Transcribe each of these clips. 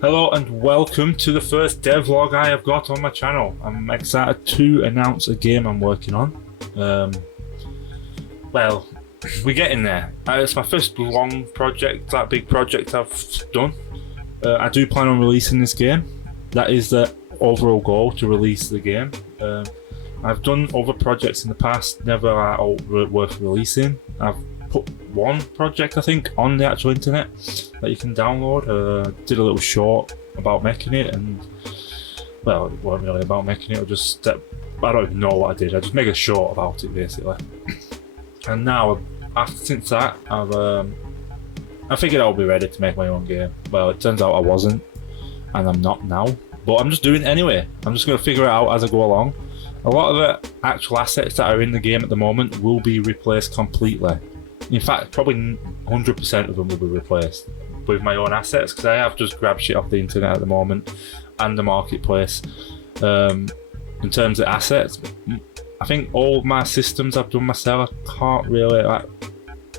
Hello and welcome to the first devlog I have got on my channel. I'm excited to announce a game I'm working on. Well, we're getting there. It's my first long project, that big project I've done. I do plan on releasing this game. That is the overall goal, to release the game. I've done other projects in the past, never worth releasing. I've put one project, I think, on the actual internet that you can download. Did a little short about making it, and well, it wasn't really about making it. I don't even know what I did. I just made a short about it basically. And now, since that, I figured I'll be ready to make my own game. Well, it turns out I wasn't, and I'm not now. But I'm just doing it anyway. I'm just going to figure it out as I go along. A lot of the actual assets that are in the game at the moment will be replaced completely. In fact, probably 100% of them will be replaced with my own assets, because I have just grabbed shit off the internet at the moment and the marketplace. In terms of assets, I think all my systems I've done myself. I can't really,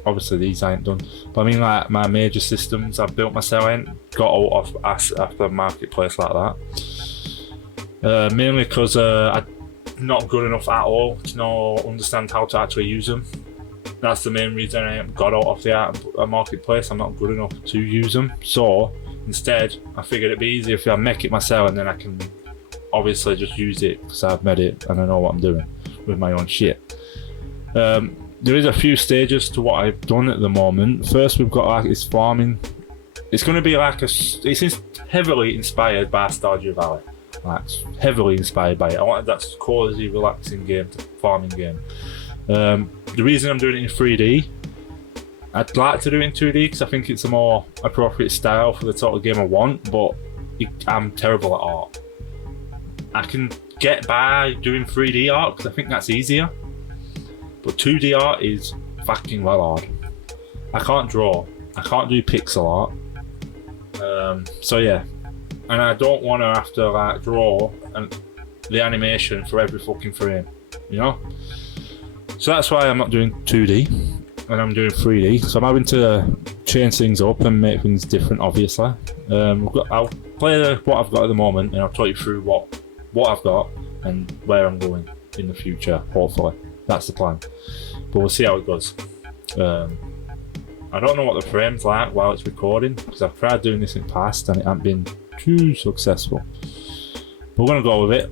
obviously these I ain't done, but I mean like my major systems I've built myself, I ain't got out of after the marketplace like that. Mainly because I'm not good enough at all to understand how to actually use them. That's the main reason I haven't got out of the marketplace. I'm not good enough to use them. So instead, I figured it'd be easier if I make it myself, and then I can obviously just use it because I've made it and I know what I'm doing with my own shit. There is a few stages to what I've done at the moment. First, we've got like this farming. It's going to be like it's heavily inspired by Stardew Valley. Like heavily inspired by it. I wanted that cozy, relaxing game, farming game. The reason I'm doing it in 3D, I'd like to do it in 2D because I think it's a more appropriate style for the sort of game I want, but I'm terrible at art. I can get by doing 3D art because I think that's easier, but 2D art is fucking well hard. I can't draw, I can't do pixel art, so yeah, and I don't want to have to like draw the animation for every fucking frame, you know? So that's why I'm not doing 2D and I'm doing 3D. So I'm having to change things up and make things different, obviously. I'll play what I've got at the moment, and I'll talk you through what I've got and where I'm going in the future, hopefully. That's the plan. But we'll see how it goes. I don't know what the frame's like while it's recording, because I've tried doing this in the past and it hasn't been too successful. But we're going to go with it.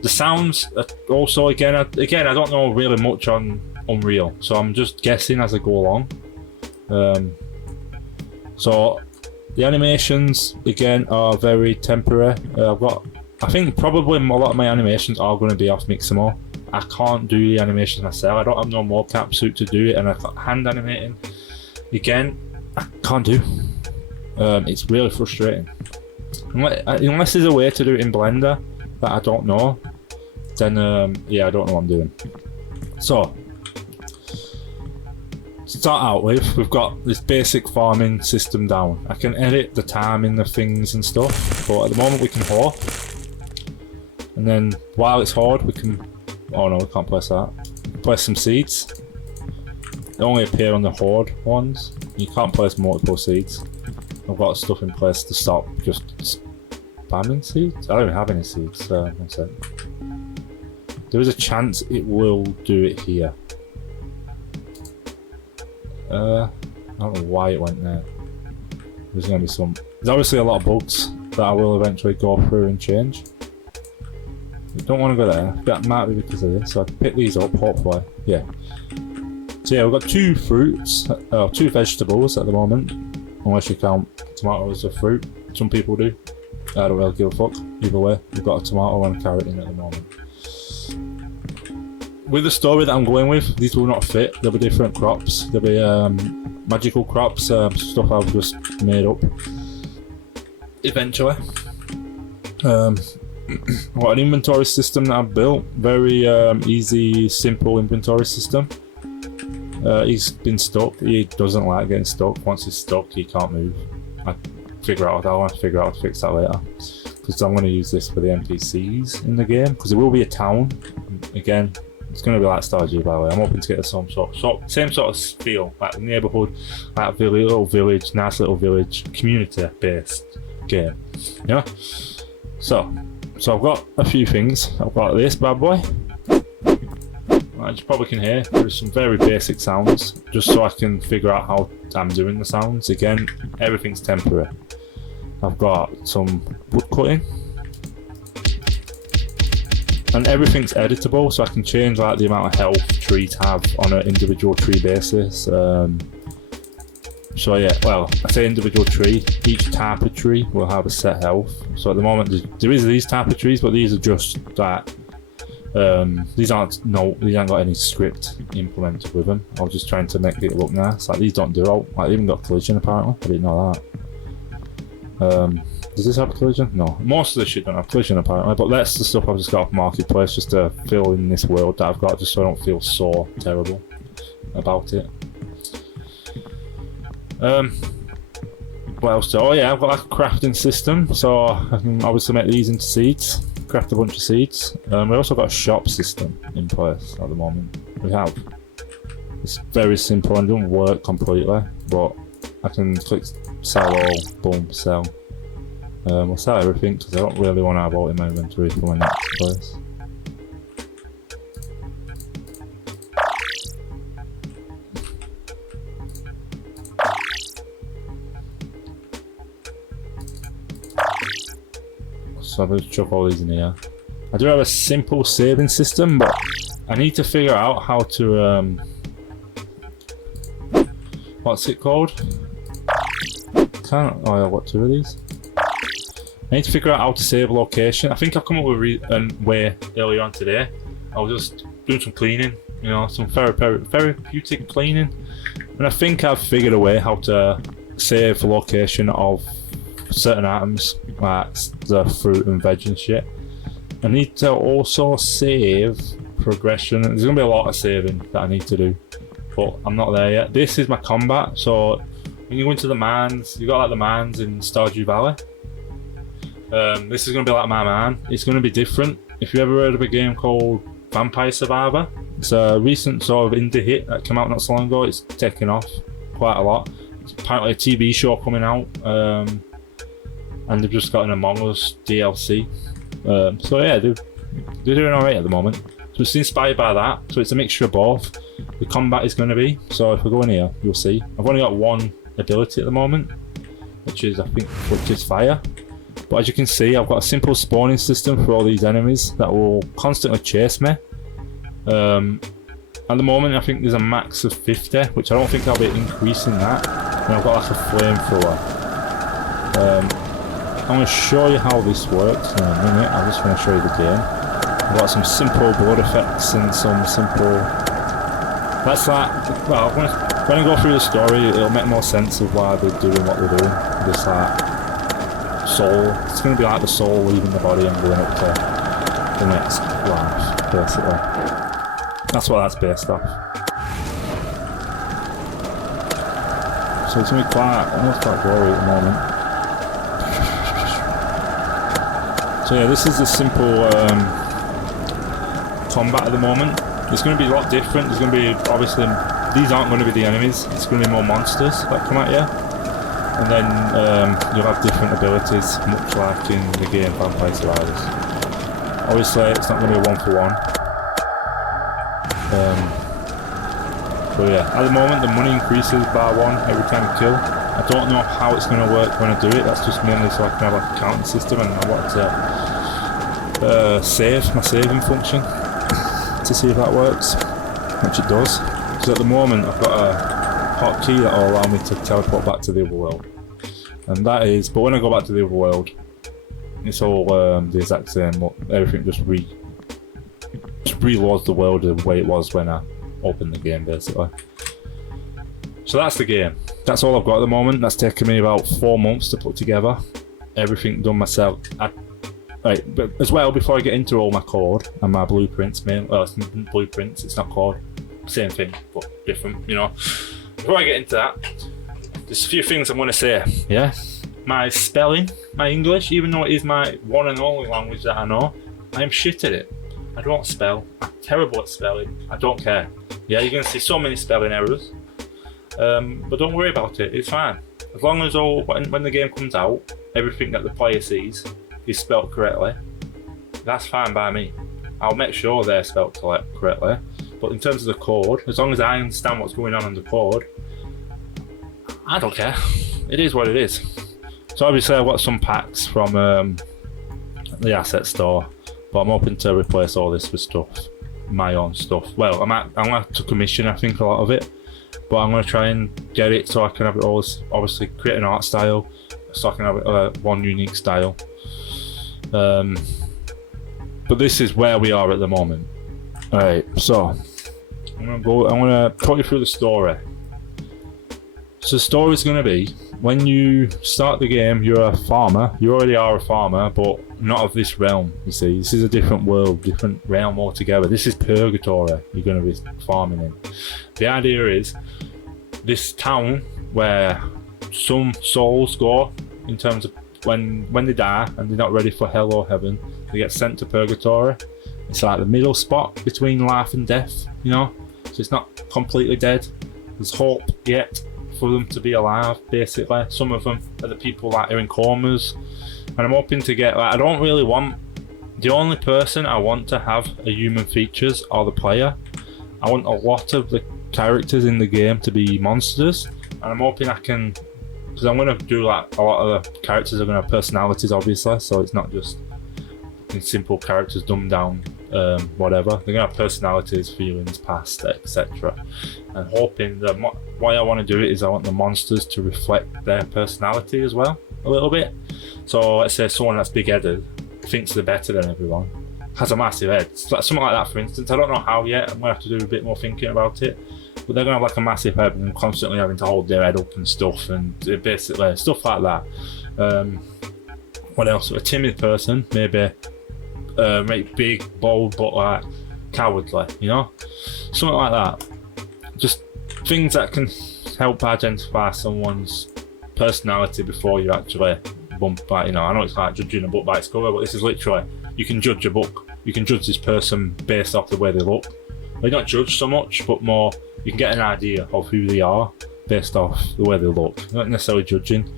The sounds also, again, I don't know really much on Unreal, so I'm just guessing as I go along. So the animations again are very temporary. I think probably a lot of my animations are going to be off Mixamo. I can't do the animations myself. I don't have no mocap suit to do it, and I've got hand animating. Again, I can't do. It's really frustrating. Unless there's a way to do it in Blender that I don't know, then yeah, I don't know what I'm doing. So, to start out with, we've got this basic farming system down. I can edit the timing of things and stuff, but at the moment we can hoard. And then while it's hoard, we can, oh no, we can't place that. We can place some seeds. They only appear on the hoard ones. You can't place multiple seeds. I've got stuff in place to stop just spamming seeds. I don't even have any seeds. One sec. There is a chance it will do it here. I don't know why it went there. There's going to be some. There's obviously a lot of bugs that I will eventually go through and change. You don't want to go there. That might be because of this. So I can pick these up, hopefully. Yeah. So yeah, we've got two vegetables at the moment. Unless you count tomatoes as a fruit. Some people do. I don't really give a fuck. Either way, we've got a tomato and a carrot in at the moment. With the story that I'm going with, these will not fit. There'll be different crops. There'll be magical crops, stuff I've just made up. Eventually. I've got an inventory system that I've built. Very easy, simple inventory system. He's been stuck. He doesn't like getting stuck. Once he's stuck, he can't move. I want to figure out how to fix that later. Because I'm going to use this for the NPCs in the game. Because there will be a town. Again, it's going to be like Stardew Valley. I'm hoping to get some same sort of feel, like neighbourhood, like little village, nice little village, community based game. Yeah. So I've got a few things. I've got this bad boy. As you probably can hear, there's some very basic sounds, just so I can figure out how I'm doing the sounds. Again, everything's temporary. I've got some wood cutting, and everything's editable, so I can change like the amount of health trees have on an individual tree basis. So yeah, well, I say individual tree. Each type of tree will have a set health. So at the moment, there is these type of trees, but these are just that. These haven't got any script implemented with them. I was just trying to make it look nice. Like these don't do out. Like they even got collision apparently. I didn't know that. Does this have collision? No. Most of the shit don't have collision apparently. But that's the stuff I've just got off Marketplace just to fill in this world that I've got, just so I don't feel so terrible about it. What else? Oh yeah, I've got like a crafting system, so I can obviously make these into seeds. Craft a bunch of seeds. We also got a shop system in place at the moment. We have. It's very simple and doesn't work completely, but I can click sell all, boom, sell. We'll sell everything because I don't really want to have all in my inventory for my next place. So I'm going to chuck all these in here. I do have a simple saving system, but I need to figure out how to what's it called? Oh yeah, what two of these? I need to figure out how to save a location. I think I've come up with a way earlier on today. I was just doing some cleaning, you know, some therapeutic cleaning, and I think I've figured a way how to save the location of certain items like the fruit and veg and shit. I need to also save progression. There's gonna be a lot of saving that I need to do, but I'm not there yet. This is my combat. So when you go into the mines, you got like the mines in Stardew Valley. This is gonna be like my man. It's gonna be different. If you ever heard of a game called Vampire Survivor, it's a recent sort of indie hit that came out not so long ago. It's taken off quite a lot. It's apparently a TV show coming out. And they've just got an Among Us DLC. So yeah, they're doing alright at the moment. So it's inspired by that. So it's a mixture of both. The combat is going to be. So if we go in here, you'll see. I've only got one ability at the moment, which is fire. But as you can see, I've got a simple spawning system for all these enemies that will constantly chase me. At the moment, I think there's a max of 50, which I don't think I'll be increasing that. And I've got like a flamethrower. I'm going to show you how this works in a minute. I just want to show you the game. I've got some simple blood effects and some simple... That's like... Well, when I go through the story, it'll make more sense of why they're doing what they're doing. This like... soul. It's going to be like the soul leaving the body and going up to the next life, basically. That's what that's based off. So it's going to be almost quite gory at the moment. So yeah, this is a simple combat at the moment. It's going to be a lot different. There's going to be, obviously, these aren't going to be the enemies. It's going to be more monsters that come at you. And then you'll have different abilities, much like in the game Vampire Survivors. Obviously, it's not going to be a one-for-one. So yeah, at the moment the money increases by 1 every time you kill. I don't know how it's going to work when I do it. That's just mainly so I can have like a counting system, and I want to save my saving function to see if that works, which it does. So at the moment I've got a hotkey that will allow me to teleport back to the other world, and that is. But when I go back to the other world, it's all the exact same. Everything just reloads the world the way it was when I opened the game, basically. So that's the game. That's all I've got at the moment. That's taken me about 4 months to put together. Everything done myself. Right, but as well, before I get into all my code and my blueprints, well, it's blueprints, it's not code. Same thing, but different, you know. Before I get into that, there's a few things I'm going to say, yeah? My spelling, my English, even though it is my one and only language that I know, I am shit at it. I don't spell. I'm terrible at spelling. I don't care. Yeah, you're going to see so many spelling errors. But don't worry about it, it's fine. As long as when the game comes out, everything that the player sees is spelt correctly, that's fine by me. I'll make sure they're spelt correctly. But in terms of the code, as long as I understand what's going on in the code, I don't care. It is what it is. So obviously I've got some packs from the asset store, but I'm hoping to replace all this with stuff, my own stuff. Well, I'm gonna have to commission, I think, a lot of it, but I'm gonna try and get it so I can have it all, obviously create an art style, so I can have one unique style. But this is where we are at the moment. Alright, so I'm gonna talk you through the story. So the story is gonna be, when you start the game, you're a farmer. You already are a farmer, but not of this realm, you see. This is a different world, different realm altogether. This is purgatory you're going to be farming in. The idea is, this town where some souls go, in terms of when they die and they're not ready for hell or heaven, they get sent to purgatory. It's like the middle spot between life and death, you know? So it's not completely dead. There's hope yet for them to be alive, basically. Some of them are the people that are in comas, and I'm hoping to get, like, I don't really want, the only person I want to have a human features are the player. I want a lot of the characters in the game to be monsters, and I'm hoping I can, because I'm going to do like a lot of the characters are going to have personalities, obviously, so it's not just simple characters dumbed down, whatever. They're going to have personalities, feelings, past, etc. And hoping that why I want to do it is I want the monsters to reflect their personality as well, a little bit. So let's say someone that's big-headed, thinks they're better than everyone, has a massive head, something like that, for instance. I don't know how yet, I'm going to have to do a bit more thinking about it, but they're going to have like a massive head and constantly having to hold their head up and stuff, and basically stuff like that. What else? A timid person, maybe big, bold, but like cowardly, you know? Something like that. Just things that can help identify someone's personality before you actually bump by, you know. I know it's like judging a book by its cover, but this is literally, you can judge a book, you can judge this person based off the way they look. Well, not judge so much, but more, you can get an idea of who they are based off the way they look. Not necessarily judging,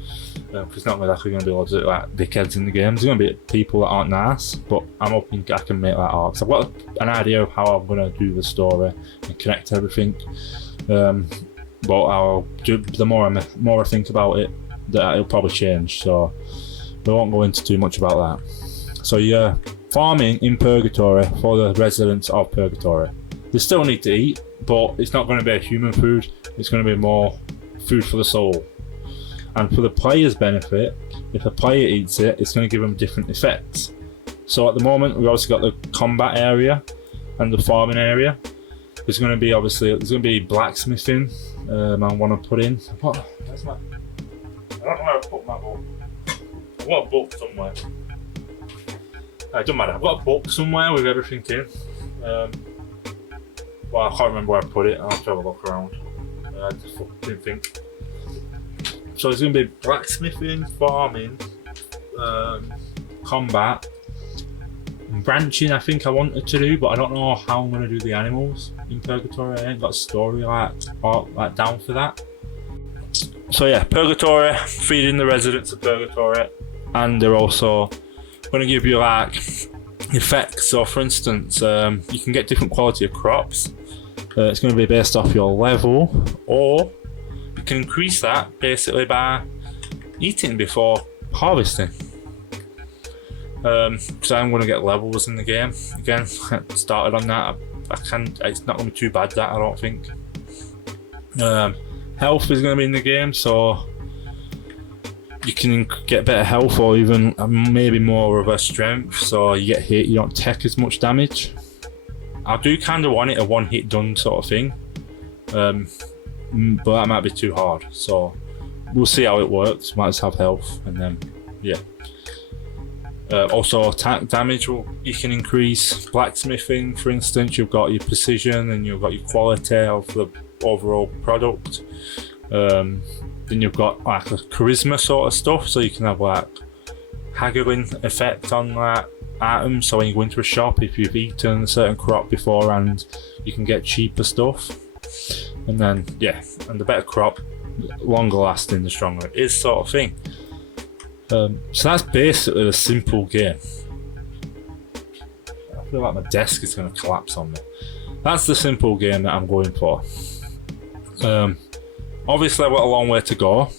because it's not exactly going to be loads of like dickheads in the game. There's going to be people that aren't nice, but I'm hoping I can make that art. So I've got an idea of how I'm going to do the story and connect everything. But I'll do, the more I think about it, that it'll probably change. So we won't go into too much about that. So yeah, farming in Purgatory for the residents of Purgatory. They still need to eat, but it's not going to be a human food. It's going to be more food for the soul. And for the player's benefit, if a player eats it, it's going to give them different effects. So at the moment, we've also got the combat area and the farming area. There's going to be blacksmithing. I want to put in. Where's my? I don't know where I put my book. I've got a book somewhere. It doesn't matter. I've got a book somewhere with everything in. Well, I can't remember where I put it. I'll have to have a look around. I just fucking think. So there's going to be blacksmithing, farming, combat, and branching. I think I wanted to do, but I don't know how I'm going to do the animals in Purgatory. I ain't got a story like down for that. So yeah, Purgatory, feeding the residents of Purgatory, and they're also going to give you like effects. So for instance, you can get different quality of crops. It's going to be based off your level, or you can increase that basically by eating before harvesting. Because I'm going to get levels in the game again. Started on that. It's not going to be too bad, that I don't think. Health is going to be in the game, so you can get better health, or even maybe more of a strength. So you get hit, you don't take as much damage. I do kind of want it a one hit done sort of thing, but that might be too hard. So we'll see how it works. Might just have health, and then yeah. Also attack damage you can increase. Blacksmithing, for instance, you've got your precision and you've got your quality of the overall product. Then you've got like a charisma sort of stuff, so you can have like haggling effect on like items. So when you go into a shop, if you've eaten a certain crop beforehand, you can get cheaper stuff. And then yeah, and the better crop longer lasting, the stronger it is, sort of thing. So that's basically a simple game. I feel like my desk is going to collapse on me. That's the simple game that I'm going for. Obviously I've got a long way to go.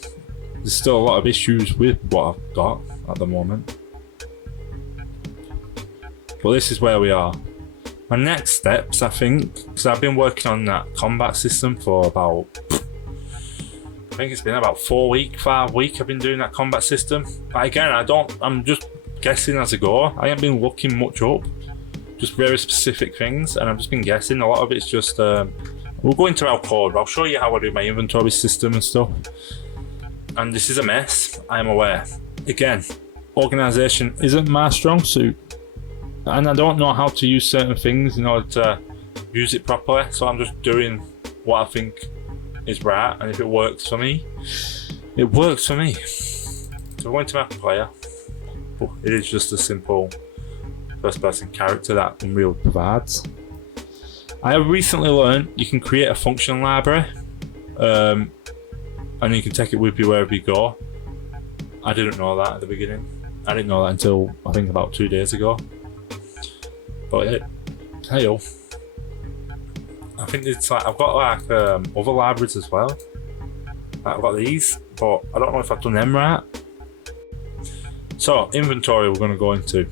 There's still a lot of issues with what I've got at the moment. But this is where we are. My next steps, I think, because I've been working on that combat system for about, I think it's been about 4 weeks, 5 weeks I've been doing that combat system. But again, I'm just guessing as I go. I haven't been looking much up, just very specific things, and I've just been guessing. A lot of it's just, we'll go into our code. I'll show you how I do my inventory system and stuff. And this is a mess, I am aware. Again, organisation isn't my strong suit. And I don't know how to use certain things in order to use it properly, so I'm just doing what I think is right, and if it works for me, it works for me. So we're going to map player, but it is just a simple first person character that Unreal provides. I have recently learned you can create a function library, and you can take it with you wherever you go. I didn't know that at the beginning. I didn't know that until I think about 2 days ago. But hey, I think it's like I've got like other libraries as well. Like I've got these, but I don't know if I've done them right. So inventory we're going to go into.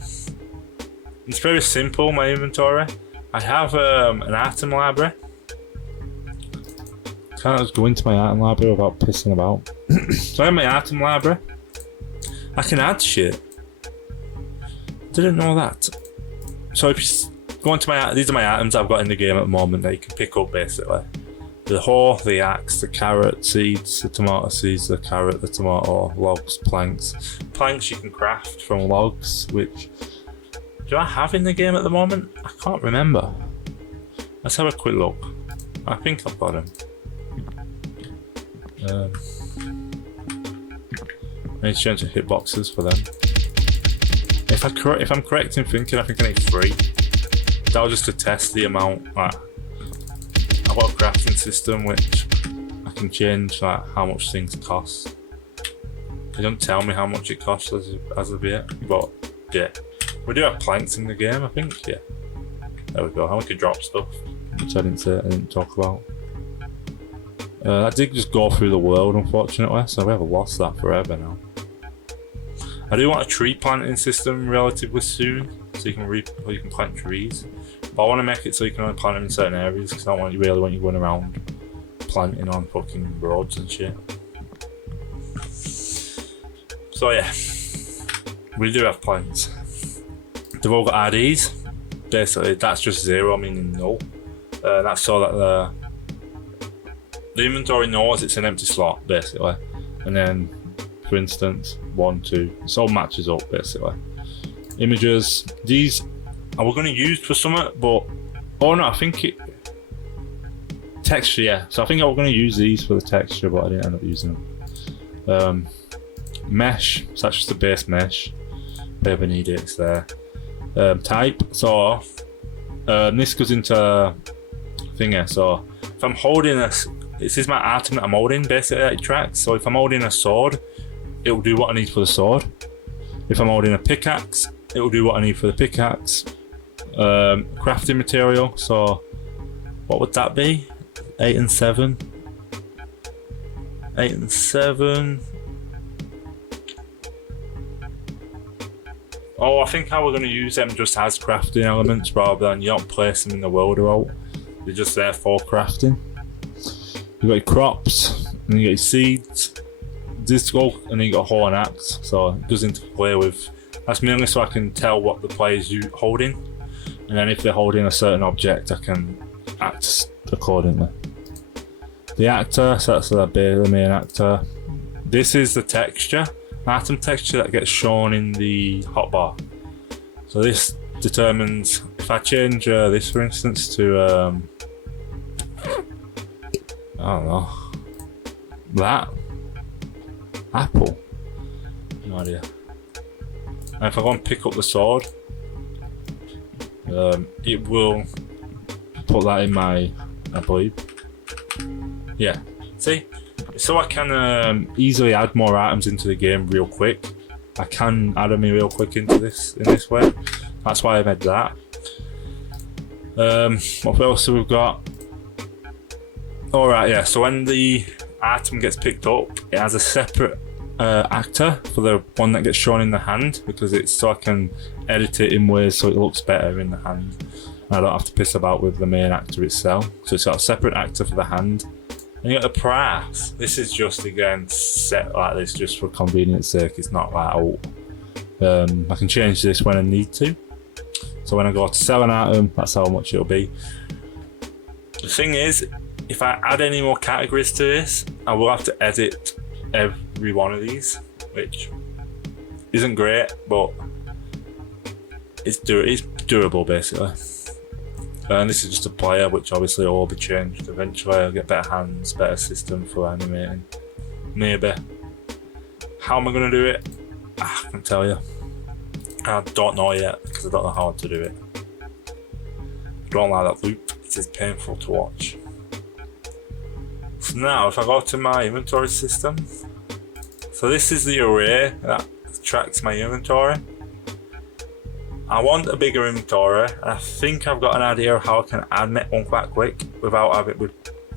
It's very simple, my inventory. I have an item library. Can't just go into my item library without pissing about. So I have my item library. I can add shit. Didn't know that. So if you go into these are my items I've got in the game at the moment that you can pick up basically. The hoe, the axe, the carrot, seeds, the tomato seeds, the carrot, the tomato, logs, planks. Planks you can craft from logs, which do I have in the game at the moment? I can't remember. Let's have a quick look. I think I've got them. I need to change the hitboxes for them. If I'm correct in thinking, I think I need 3. That was just to test the amount. Like, I've got a crafting system which I can change like how much things cost. They don't tell me how much it costs as of yet, but yeah. We do have planks in the game, I think, yeah. There we go, how we can drop stuff, which I didn't talk about. I did just go through the world, unfortunately, so we have lost that forever now. I do want a tree planting system relatively soon, so you can plant trees. But I want to make it so you can only plant them in certain areas, because I don't really want you going around planting on fucking roads and shit. So yeah, we do have plants. They've all got IDs. Basically, that's just 0, meaning null. That's so that the inventory knows it's an empty slot, basically. And then, for instance, 1, 2, it all matches up, basically. Images, these I was going to use for something, but oh no, I think it texture, yeah. So I think I was going to use these for the texture, but I didn't end up using them. Mesh, so that's just a base mesh. If I ever need it, it's there. Type, so this goes into thingy. So if I'm holding this is my item that I'm holding, basically that it tracks. So if I'm holding a sword, it will do what I need for the sword. If I'm holding a pickaxe, it will do what I need for the pickaxe. Crafting material, so what would that be? 8 and 7. 8 and 7. Oh, I think how we're going to use them just as crafting elements rather than you don't place them in the world or out. They're just there for crafting. You've got your crops, and you got your seeds, disco, and then you got a hoe and axe. So it goes into play with. That's mainly so I can tell what the player's holding, and then if they're holding a certain object, I can act accordingly. The actor, so that's the main actor. This is the texture. Item texture that gets shown in the hotbar. So this determines if I change this, for instance, to I don't know, that apple. No idea. And if I go and pick up the sword, it will put that in my, I believe. Yeah. See, so I can easily add more items into the game real quick. I can add them real quick into this in this way. That's why I made that. What else have we got? Alright, yeah, so when the item gets picked up, it has a separate actor for the one that gets shown in the hand, because it's so I can edit it in ways so it looks better in the hand. I don't have to piss about with the main actor itself. So it's got a separate actor for the hand. And you got the price. This is just again set like this just for convenience sake. It's not like, oh, I can change this when I need to. So when I go to sell an item, that's how much it'll be. The thing is, if I add any more categories to this, I will have to edit every one of these, which isn't great, but it's durable basically. And this is just a player, which obviously will all be changed eventually. I'll get better hands, better system for animating. Maybe. How am I going to do it? I can't tell you. I don't know yet, because I don't know how to do it. I don't like that loop. It is painful to watch. So now, if I go to my inventory system, so this is the array that tracks my inventory. I want a bigger inventory. I think I've got an idea of how I can make one quite quick without having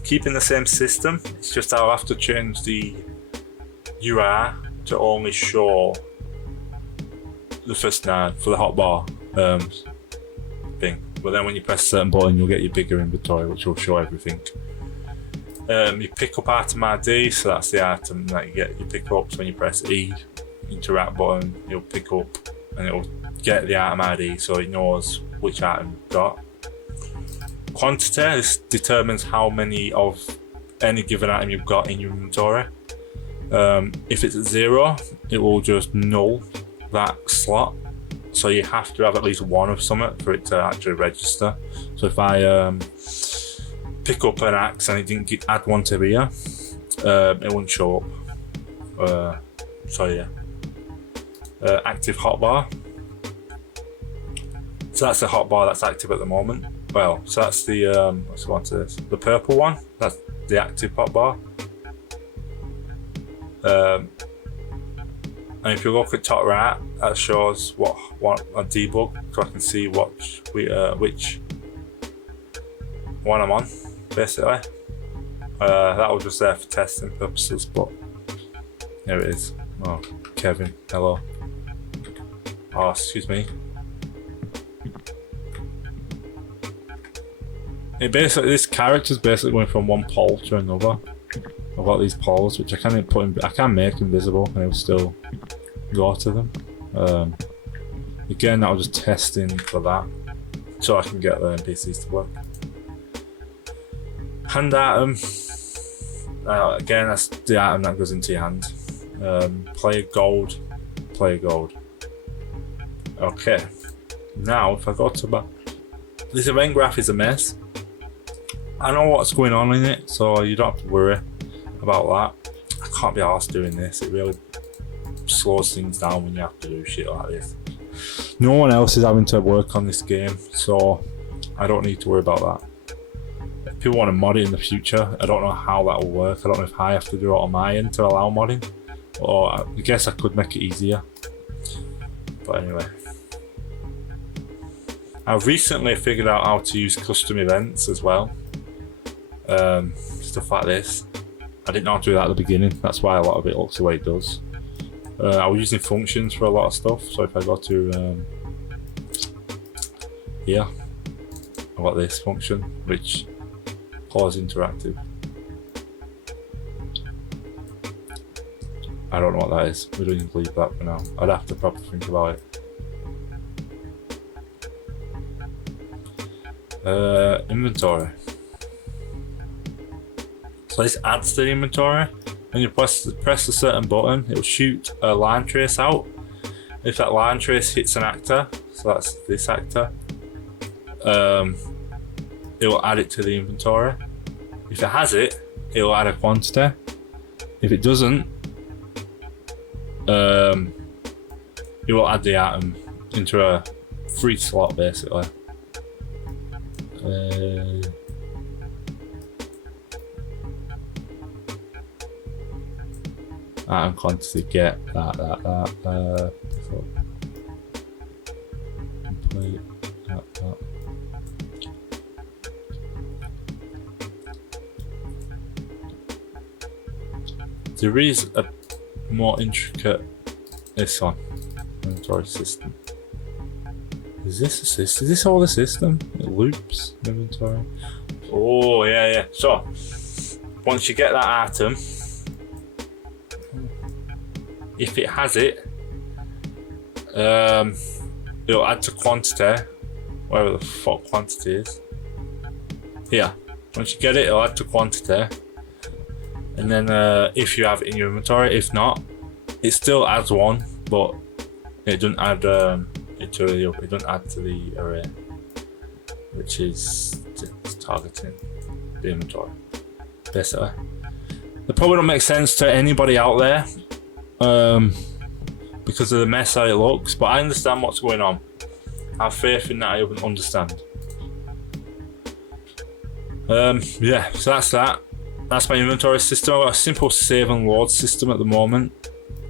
keeping the same system. It's just I'll have to change the UI to only show the first 9 for the hotbar thing. But then when you press a certain button, you'll get your bigger inventory, which will show everything. You pick up item ID, so that's the item that you pick up. So when you press E, interact button, you'll pick up and it'll get the item ID so it knows which item you've got. Quantity, this determines how many of any given item you've got in your inventory. If it's at 0, it will just null that slot. So you have to have at least one of something for it to actually register. So if I pick up an axe and it didn't add one to here, it wouldn't show up. So yeah. Active hotbar. So that's the hotbar that's active at the moment. Well, so that's the what's the one to this? The purple one. That's the active hotbar. And if you look at top right, that shows what a debug, so I can see which one I'm on, basically. That was just there for testing purposes, but there it is. Oh, Kevin, hello. Oh, excuse me. This character's basically going from one pole to another. I've got these poles which I can make invisible and it'll still go to them. Again, that was just testing for that, so I can get the NPCs to work. Hand item. Again, that's the item that goes into your hand. Player gold. Okay. Now, if I go to this event graph is a mess. I know what's going on in it, so you don't have to worry about that. I can't be arsed doing this. It really slows things down when you have to do shit like this. No one else is having to work on this game, so I don't need to worry about that. If people want to mod it in the future, I don't know how that will work. I don't know if I have to do it on my end to allow modding, or I guess I could make it easier. But anyway. I've recently figured out how to use custom events as well. Stuff like this. I didn't know how to do that at the beginning, that's why a lot of it looks the way it does. I was using functions for a lot of stuff, so if I go to here, I've got this function which calls interactive. I don't know what that is, we don't leave that for now. I'd have to probably think about it. Inventory. So this adds to the inventory. When you press a certain button, it will shoot a line trace out. If that line trace hits an actor, so that's this actor, it will add it to the inventory. If it has it, it will add a quantity. If it doesn't, it will add the item into a free slot basically. item quantity get that complete that. There is a more intricate this one inventory system. Is this a system? Is this all the system? It loops inventory. Oh yeah. So once you get that item, if it has it, it'll add to quantity, whatever the fuck quantity is. Here, once you get it, it'll add to quantity, and then if you have it in your inventory, if not, it still adds one, but it doesn't add it doesn't add to the array, which is just targeting the inventory. Basically, it probably don't make sense to anybody out there because of the mess how it looks, but I understand what's going on. I have faith in that I understand. Yeah, so that's that. That's my inventory system. I've got a simple save and load system at the moment.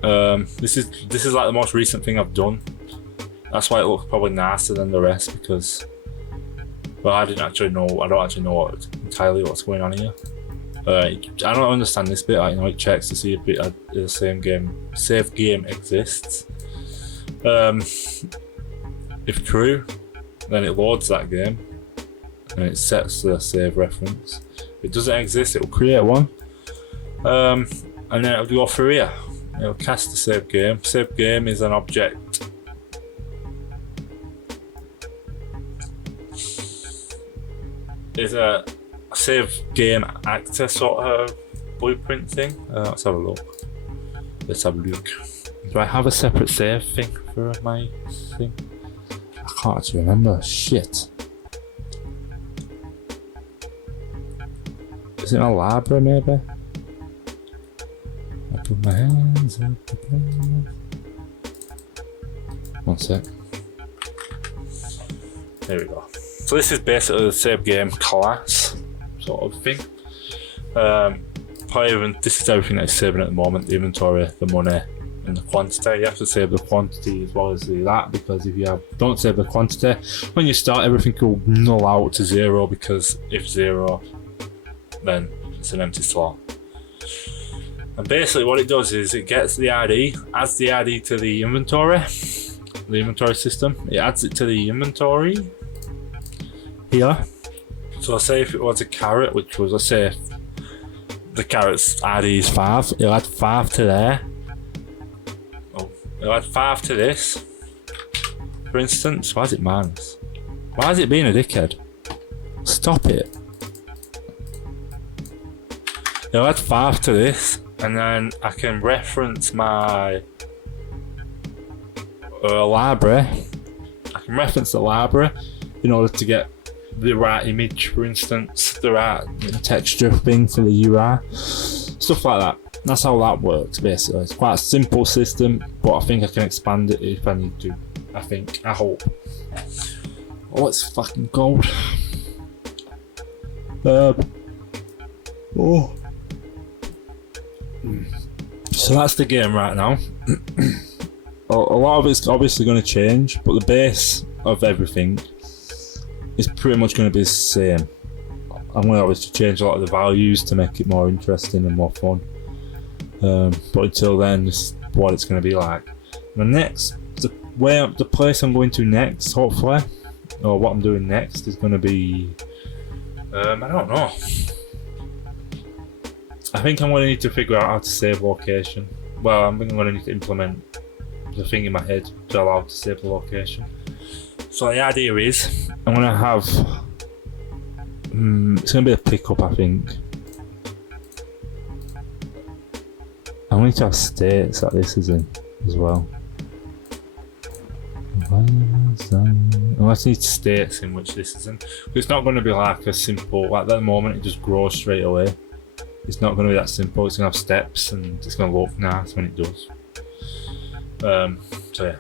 This is like the most recent thing I've done. That's why it looks probably nicer than the rest, because well, I don't actually know entirely what's going on here. I don't understand this bit. It checks to see if the save game exists. If true, then it loads that game and it sets the save reference. If it doesn't exist, it will create one, and then it'll go through here. It'll cast the save game. Save game is an object. Is a save game actor sort of blueprint thing. Let's have a look. Do I have a separate save thing for my thing? I can't actually remember. Shit. Is it in a library maybe? I put my hands up the place. One sec. There we go. So this is basically the save game class sort of thing. This is everything that's saving at the moment: the inventory, the money, and the quantity. You have to save the quantity as well as that, because if you don't save the quantity, when you start, everything will null out to zero, because if zero, then it's an empty slot. And basically what it does is it gets the ID, adds the ID to the inventory system. It adds it to the inventory here. So say if it was a carrot, which was, let's say the carrot's ID is 5, it'll add 5 to there. Oh, it'll add 5 to this, for instance. Why is it minus? Why is it being a dickhead? Stop it. It'll add 5 to this, and then I can reference my library. I can reference the library in order to get the right image, for instance, the right texture thing for the UI, stuff like that. That's how that works basically. It's quite a simple system, but I think I can expand it if I need to. I hope. Oh, it's fucking cold. So that's the game right now. A lot of it's obviously going to change, but the base of everything is pretty much going to be the same. I'm going to obviously change a lot of the values to make it more interesting and more fun. But until then, this is what it's going to be like. The place I'm going to next, hopefully, or what I'm doing next, is going to be, I don't know. I think I'm going to need to figure out how to save location. Well, I'm going to need to implement the thing in my head to allow to save the location. So the idea is, I'm going to have, it's going to be a pickup, I think. I'm going to have states that this is in as well. Unless I need states in which this is in. It's not going to be like a simple, like at the moment it just grows straight away. It's not going to be that simple. It's going to have steps and it's going to look nice when it does. So yeah.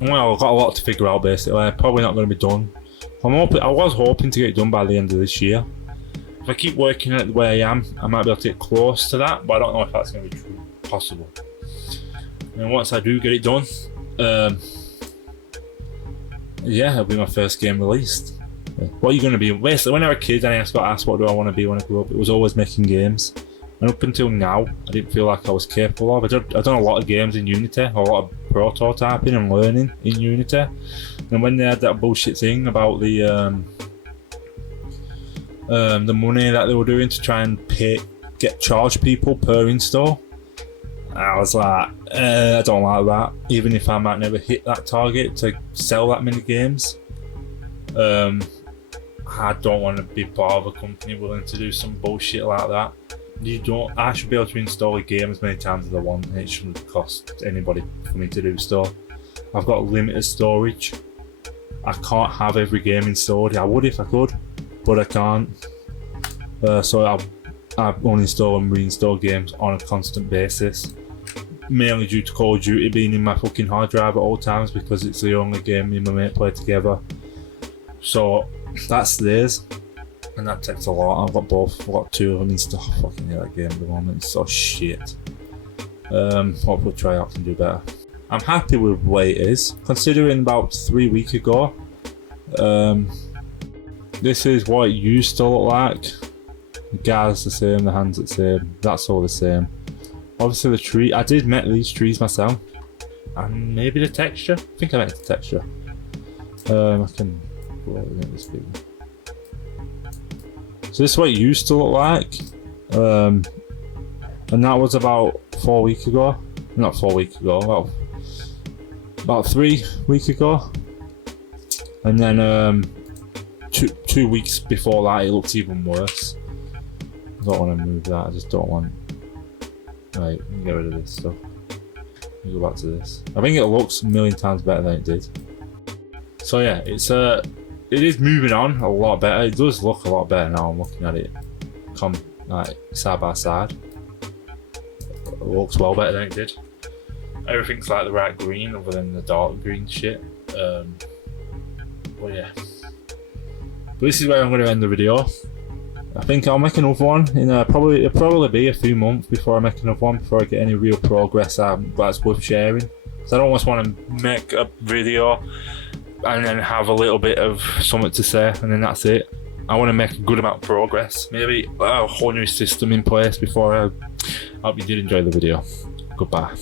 Well, I've got a lot to figure out basically. Probably not going to be done. I was hoping to get it done by the end of this year. If I keep working at it the way I am, I might be able to get close to that, but I don't know if that's going to be true. possible. And once I do get it done, yeah, it'll be my first game released. What are you going to be? Basically, when I was a kid and I got asked what do I want to be when I grew up, it was always making games. And up until now, I didn't feel like I was capable of. I've done a lot of games in Unity, a lot of prototyping and learning in Unity. And when they had that bullshit thing about the money that they were doing to try and charge people per install, I was like, I don't like that. Even if I might never hit that target to sell that many games, I don't want to be part of a company willing to do some bullshit like that. I should be able to install a game as many times as I want, and it shouldn't cost anybody for me to do so. I've got limited storage. I can't have every game installed. I would if I could, but I can't. So I uninstall and reinstall games on a constant basis. Mainly due to Call of Duty being in my fucking hard drive at all times, because it's the only game me and my mate play together. So that's theirs. And that takes a lot. I've got both. I've got two of them installed. I fucking hate that game at the moment. It's so shit. Hopefully Treyarch can do better. I'm happy with the way it is. Considering about 3 weeks ago, this is what it used to look like. The guard's the same, the hand's the same. That's all the same. Obviously the tree. I did make these trees myself. And maybe the texture. I think I made the texture. I can make this bigger. So this is what it used to look like, and that was about 4 weeks ago. Not 4 weeks ago, about 3 weeks ago. And then 2 weeks before that, it looked even worse. I don't want to move that. I just don't want. Right, let me get rid of this stuff. Let me go back to this. I think it looks a million times better than it did. So yeah, it is moving on a lot better. It does look a lot better now. I'm looking at it, like side by side. It looks well better than it did. Everything's like the right green, other than the dark green shit. But yeah. But this is where I'm going to end the video. I think I'll make another one. It'll probably be a few months before I make another one, before I get any real progress that's worth sharing. So I don't just want to make a video and then have a little bit of something to say, and then that's it. I want to make a good amount of progress. Maybe a whole new system in place before I hope you did enjoy the video. Goodbye.